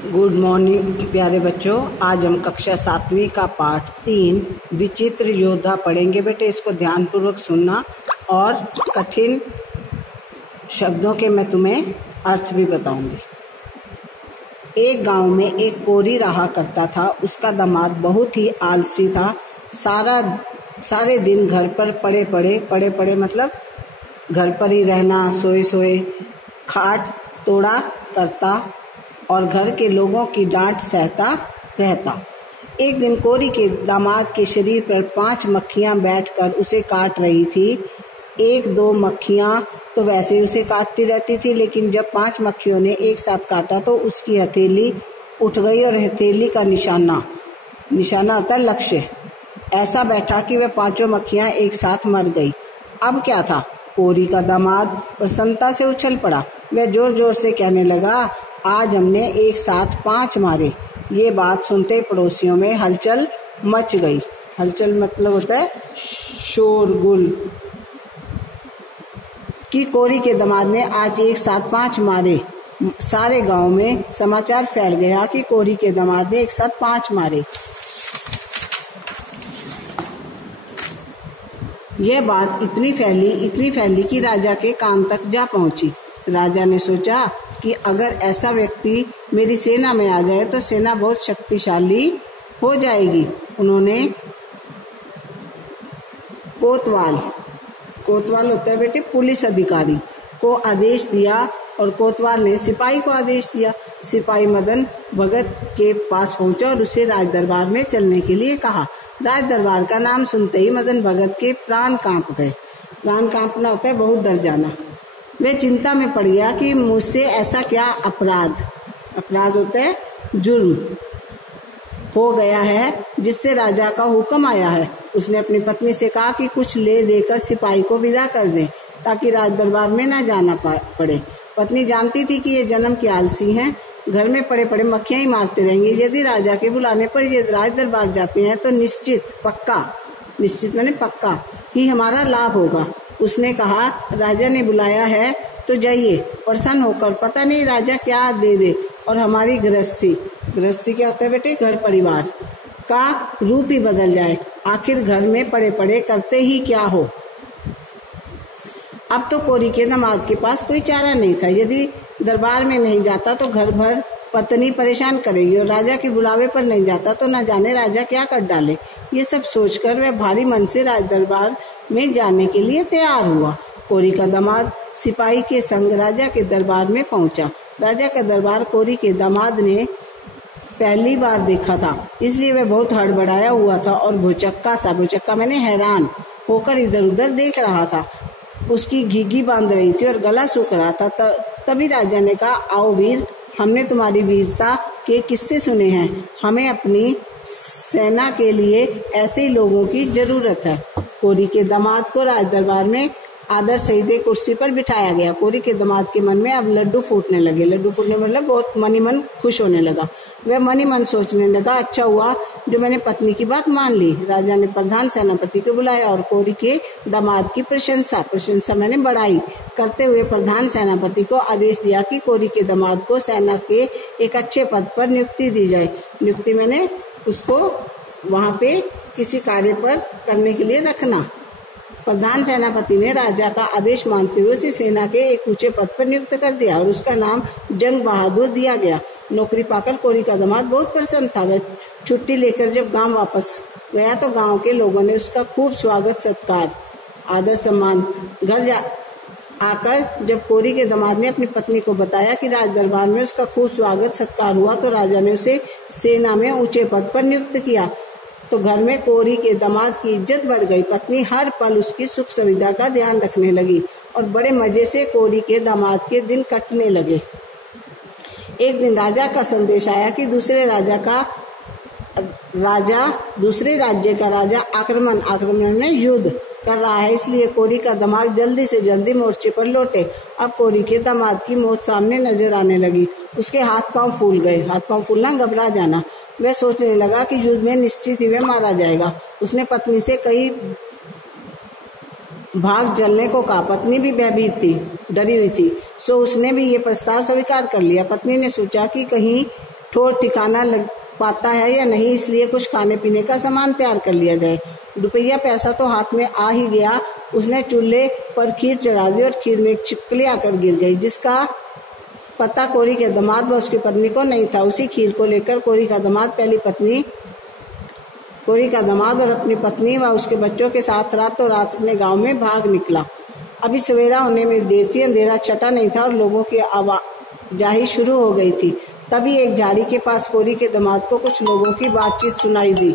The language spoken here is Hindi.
गुड मॉर्निंग प्यारे बच्चों। आज हम कक्षा 7वीं का पाठ 3 विचित्र योद्धा पढ़ेंगे। बेटे इसको ध्यानपूर्वक सुनना और कठिन शब्दों के मैं तुम्हें अर्थ भी बताऊंगी। एक गांव में एक कोरी रहा करता था। उसका दामाद बहुत ही आलसी था। सारे दिन घर पर पड़े मतलब घर पर ही रहना, सोए सोए खाट तोड़ा करता और घर के लोगों की डांट सहता रहता। एक दिन कोरी के दामाद के शरीर पर 5 मक्खियां बैठकर उसे काट रही थी। 1-2 मक्खियां तो वैसे ही उसे काटती रहती थी, लेकिन जब 5 मक्खियों ने एक साथ काटा तो उसकी हथेली उठ गई और हथेली का निशाना होता है लक्ष्य, ऐसा बैठा कि वह 5 मक्खियां एक साथ मर गई। अब क्या था? कोरी का दामाद प्रसन्नता से उछल पड़ा। वह जोर जोर से कहने लगा, आज हमने एक साथ 5 मारे। ये बात सुनते पड़ोसियों में हलचल मच गई। हलचल मतलब होता है शोरगुल, कि कोरी के दामाद ने आज एक साथ 5 मारे। सारे गांव में समाचार फैल गया कि कोरी के दामाद ने एक साथ 5 मारे। यह बात इतनी फैली कि राजा के कान तक जा पहुंची। राजा ने सोचा कि अगर ऐसा व्यक्ति मेरी सेना में आ जाए तो सेना बहुत शक्तिशाली हो जाएगी। उन्होंने कोतवाल होता है बेटे पुलिस अधिकारी को आदेश दिया और कोतवाल ने सिपाही को आदेश दिया। सिपाही मदन भगत के पास पहुंचा और उसे राज दरबार में चलने के लिए कहा। राज दरबार का नाम सुनते ही मदन भगत के प्राण कांप गए। प्राण कांपना होता है बहुत डर जाना। वे चिंता में पड़ गया कि मुझसे ऐसा क्या अपराध होता है जुर्म हो गया है जिससे राजा का हुक्म आया है। उसने अपनी पत्नी से कहा कि कुछ ले देकर सिपाही को विदा कर दें ताकि राज दरबार में न जाना पड़े। पत्नी जानती थी कि ये जन्म के आलसी हैं, घर में पड़े मक्खियां ही मारते रहेंगे। यदि राजा के बुलाने पर ये राज दरबार जाते हैं तो निश्चित माने पक्का ही हमारा लाभ होगा। उसने कहा, राजा ने बुलाया है तो जाइए, प्रसन्न होकर, पता नहीं राजा क्या दे दे और हमारी गृहस्थी क्या होता है बेटे, घर परिवार का रूप ही बदल जाए। आखिर घर में पड़े करते ही क्या हो। अब तो कोरी के दामाद के पास कोई चारा नहीं था। यदि दरबार में नहीं जाता तो घर भर पत्नी परेशान करेगी और राजा के बुलावे पर नहीं जाता तो न जाने राजा क्या कर डाले। ये सब सोचकर वह भारी मन से राज दरबार में जाने के लिए तैयार हुआ। कोरी का दामाद सिपाही के संग राजा के दरबार में पहुंचा। राजा का दरबार कोरी के दामाद ने पहली बार देखा था, इसलिए वह बहुत हड़बड़ाया हुआ था और भुचक्का मैंने हैरान होकर इधर उधर देख रहा था। उसकी घीघी बांध रही थी और गला सूख रहा था। तभी राजा ने कहा, आओ वीर, हमने तुम्हारी वीरता के किस्से सुने हैं। हमें अपनी सेना के लिए ऐसे ही लोगों की जरूरत है। कोरी के दामाद को राज दरबार में आदर सहित एक कुर्सी पर बिठाया गया। कोरी के दामाद के मन में अब लड्डू फूटने मतलब बहुत मनी मन खुश होने लगा। वह मनी मन सोचने लगा, अच्छा हुआ जो मैंने पत्नी की बात मान ली। राजा ने प्रधान सेनापति को बुलाया और कोरी के दामाद की प्रशंसा मैंने बड़ाई करते हुए प्रधान सेनापति को आदेश दिया कि कोरी के दामाद को सेना के एक अच्छे पद पर नियुक्ति दी जाए। नियुक्ति मैंने उसको वहां पे किसी कार्य पर करने के लिए रखना। प्रधान सेनापति ने राजा का आदेश मानते हुए उसे सेना के एक ऊंचे पद पर नियुक्त कर दिया और उसका नाम जंग बहादुर दिया गया। नौकरी पाकर कोरी का दामाद बहुत प्रसन्न था। वह छुट्टी लेकर जब गांव वापस गया तो गांव के लोगों ने उसका खूब स्वागत सत्कार आदर सम्मान। घर आकर जब कोरी के दामाद ने अपनी पत्नी को बताया कि राज दरबार में उसका खूब स्वागत सत्कार हुआ तो राजा ने उसे सेना में ऊंचे पद पर नियुक्त किया। तो घर में कोरी के दामाद की इज्जत बढ़ गई। पत्नी हर पल उसकी सुख सुविधा का ध्यान रखने लगी और बड़े मजे से कोरी के दामाद के दिन कटने लगे। एक दिन राजा का संदेश आया कि दूसरे राज्य का राजा आक्रमण में युद्ध कर रहा है, इसलिए कोरी का दामाद जल्दी से जल्दी मोर्चे पर लौटे। अब कोरी के दामाद की मौत सामने नजर आने लगी। उसके हाथ पांव फूल गए। हाथ पांव फूलना घबरा जाना। वह सोचने लगा कि युद्ध में निश्चित ही वह मारा जाएगा। उसने पत्नी से कई भाग चलने को कहा। पत्नी भी भयभीत थी, डरी हुई थी, सो उसने भी ये प्रस्ताव स्वीकार कर लिया। पत्नी ने सोचा कि कहीं ठोर ठिकाना लग पाता है या नहीं, इसलिए कुछ खाने पीने का सामान तैयार कर लिया जाए। रुपया पैसा तो हाथ में आ ही गया। उसने चूल्हे पर खीर चढ़ा दी और खीर में एक छिपकली आकर गिर गई, जिसका पता कोरी के दामाद व उसकी पत्नी को नहीं था। उसी खीर को लेकर कोरी का दामाद और अपनी पत्नी व उसके बच्चों के साथ रातों रात अपने गांव में भाग निकला। अभी सवेरा होने में देर थी, अंधेरा छटा नहीं था और लोगों की आवाजाही शुरू हो गई थी। तभी एक झाड़ी के पास कोरी के दामाद को कुछ लोगों की बातचीत सुनाई दी।